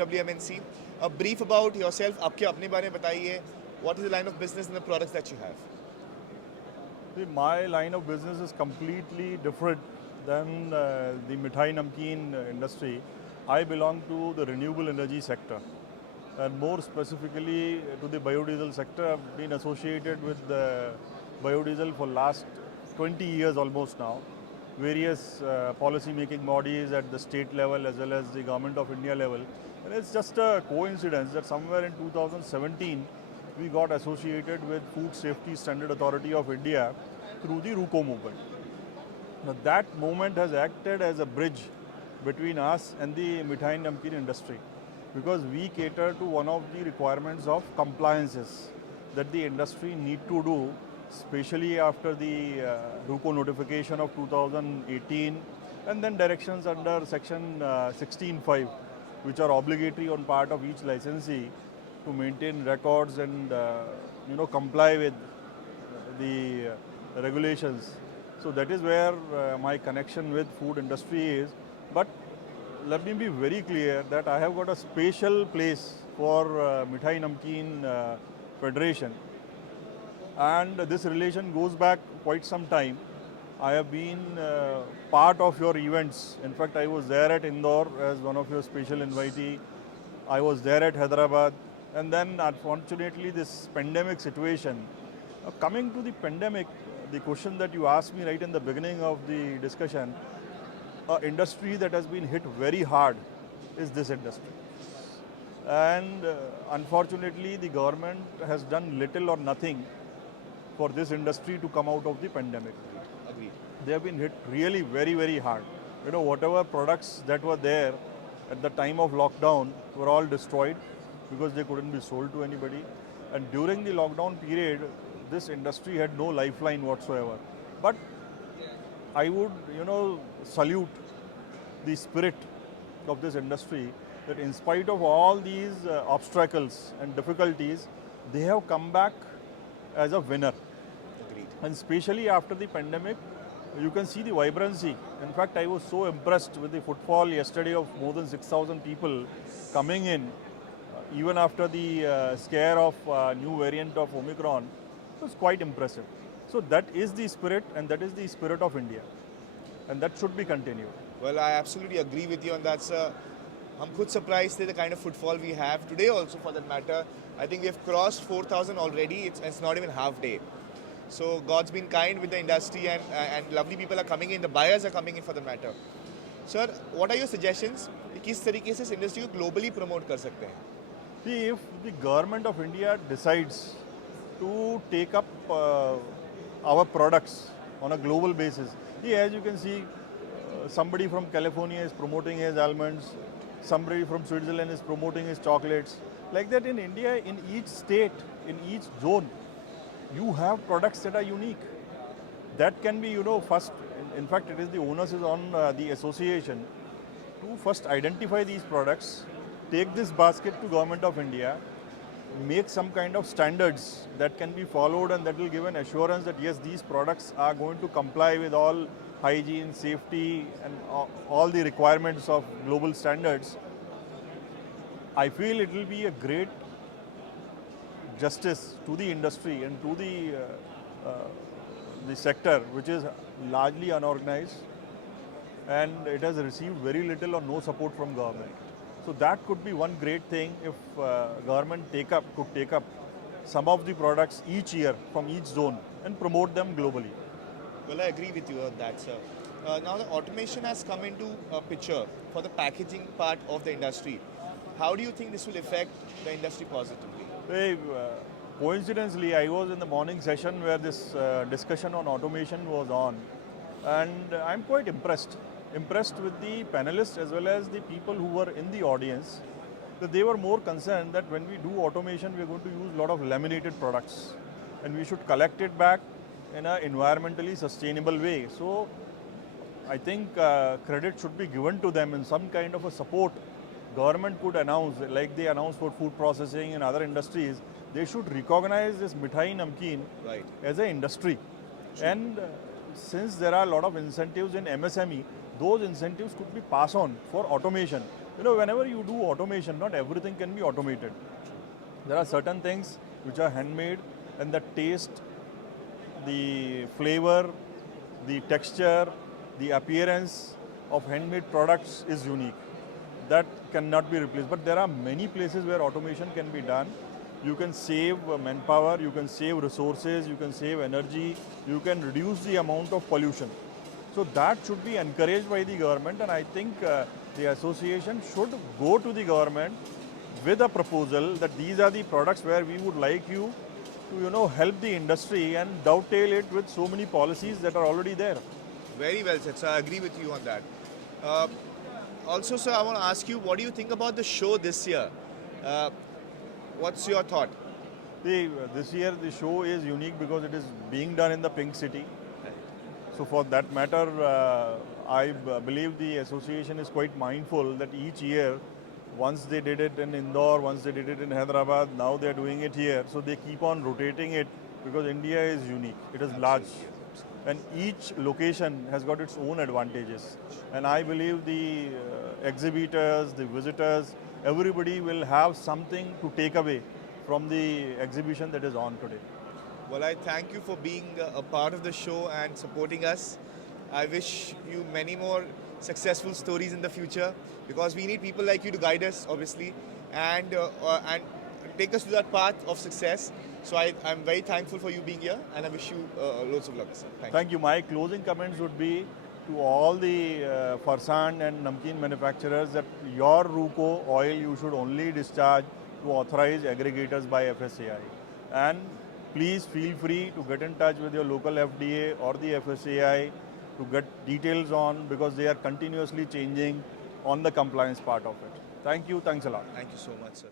of WMNC. A brief about yourself. आपके अपने बारे में बताइए. What is the line of business and the products that you have? See, my line of business is completely different than the Mithai Namkeen industry. I belong to the renewable energy sector, and more specifically to the biodiesel sector. I've been associated with biodiesel for last 20 years almost now. Various policy making bodies at the state level as well as the government of India level. And it's just a coincidence that somewhere in 2017 we got associated with Food Safety Standard Authority of India through the RUCO movement. Now that movement has acted as a bridge between us and the Mithai Namkeen industry, because we cater to one of the requirements of compliances that the industry need to do, especially after the RUCO notification of 2018 and then directions under section 16.5, which are obligatory on part of each licensee to maintain records and comply with the regulations. So that is where my connection with food industry is. But let me be very clear that I have got a special place for Mithai Namkeen Federation, and this relation goes back quite some time. I have been part of your events. In fact, I was there at Indore as one of your special invitee. I was there at Hyderabad, and then unfortunately this pandemic situation. Coming to the pandemic, the question that you asked me right in the beginning of the discussion, an industry that has been hit very hard is this industry. And unfortunately, the government has done little or nothing for this industry to come out of the pandemic. Agreed. They have been hit really very, very hard. Whatever products that were there at the time of lockdown were all destroyed because they couldn't be sold to anybody. And during the lockdown period, this industry had no lifeline whatsoever. But I would, salute the spirit of this industry, that in spite of all these obstacles and difficulties, they have come back as a winner. Agreed. And especially after the pandemic, you can see the vibrancy. In fact, I was so impressed with the footfall yesterday of more than 6,000 people coming in, even after the scare of new variant of Omicron. It was quite impressive. So that is the spirit, and that is the spirit of India, and that should be continued. Well, I absolutely agree with you on that, sir. I'm quite surprised at the kind of footfall we have today also, for that matter. I think we have crossed 4,000 already. It's not even half day. So God's been kind with the industry, and lovely people are coming in. The buyers are coming in, for the matter. Sir, what are your suggestions? किस तरीके से इस industry को globally promote कर सकते हैं? See, if the government of India decides to take up our products on a global basis. See, as you can see, somebody from California is promoting his almonds, somebody from Switzerland is promoting his chocolates. Like that in India, in each state, in each zone, you have products that are unique. That can be, first, in fact, it is the onus is on the association to first identify these products, take this basket to Government of India, make some kind of standards that can be followed, and that will give an assurance that yes, these products are going to comply with all hygiene, safety and all the requirements of global standards. I feel it will be a great justice to the industry and to the sector, which is largely unorganized, and it has received very little or no support from government. So that could be one great thing if government could take up some of the products each year from each zone and promote them globally. Well, I agree with you on that, sir. Now the automation has come into a picture for the packaging part of the industry. How do you think this will affect the industry positively? Hey, coincidentally, I was in the morning session where this discussion on automation was on, and I'm quite impressed with the panelists as well as the people who were in the audience, that they were more concerned that when we do automation, we are going to use a lot of laminated products, and we should collect it back in an environmentally sustainable way. So I think credit should be given to them, and some kind of a support government could announce, like they announce for food processing and other industries. They should recognize this Mithai Namkeen as an industry. Sure. And since there are a lot of incentives in MSME, those incentives could be passed on for automation. You know, whenever you do automation, not everything can be automated. There are certain things which are handmade, and the taste, the flavor, the texture, the appearance of handmade products is unique. That cannot be replaced. But there are many places where automation can be done. You can save manpower, you can save resources, you can save energy, you can reduce the amount of pollution. So that should be encouraged by the government, and I think the association should go to the government with a proposal that these are the products where we would like you to, help the industry and dovetail it with so many policies that are already there. Very well said, sir. I agree with you on that. Also, sir, I want to ask you, what do you think about the show this year? What's your thought? This year the show is unique because it is being done in the Pink City. So for that matter, I believe the association is quite mindful that each year, once they did it in Indore, once they did it in Hyderabad, now they are doing it here. So they keep on rotating it because India is unique. It is large. And each location has got its own advantages. And I believe the exhibitors, the visitors, everybody will have something to take away from the exhibition that is on today. Well, I thank you for being a part of the show and supporting us. I wish you many more successful stories in the future, because we need people like you to guide us, obviously, and take us to that path of success. So I'm very thankful for you being here, and I wish you loads of luck, sir. Thank you. My closing comments would be to all the farsan and namkeen manufacturers that your RUCO oil you should only discharge to authorized aggregators by FSAI. And please feel free to get in touch with your local FDA or the FSAI to get details on, because they are continuously changing on the compliance part of it. Thank you. Thanks a lot. Thank you so much, sir.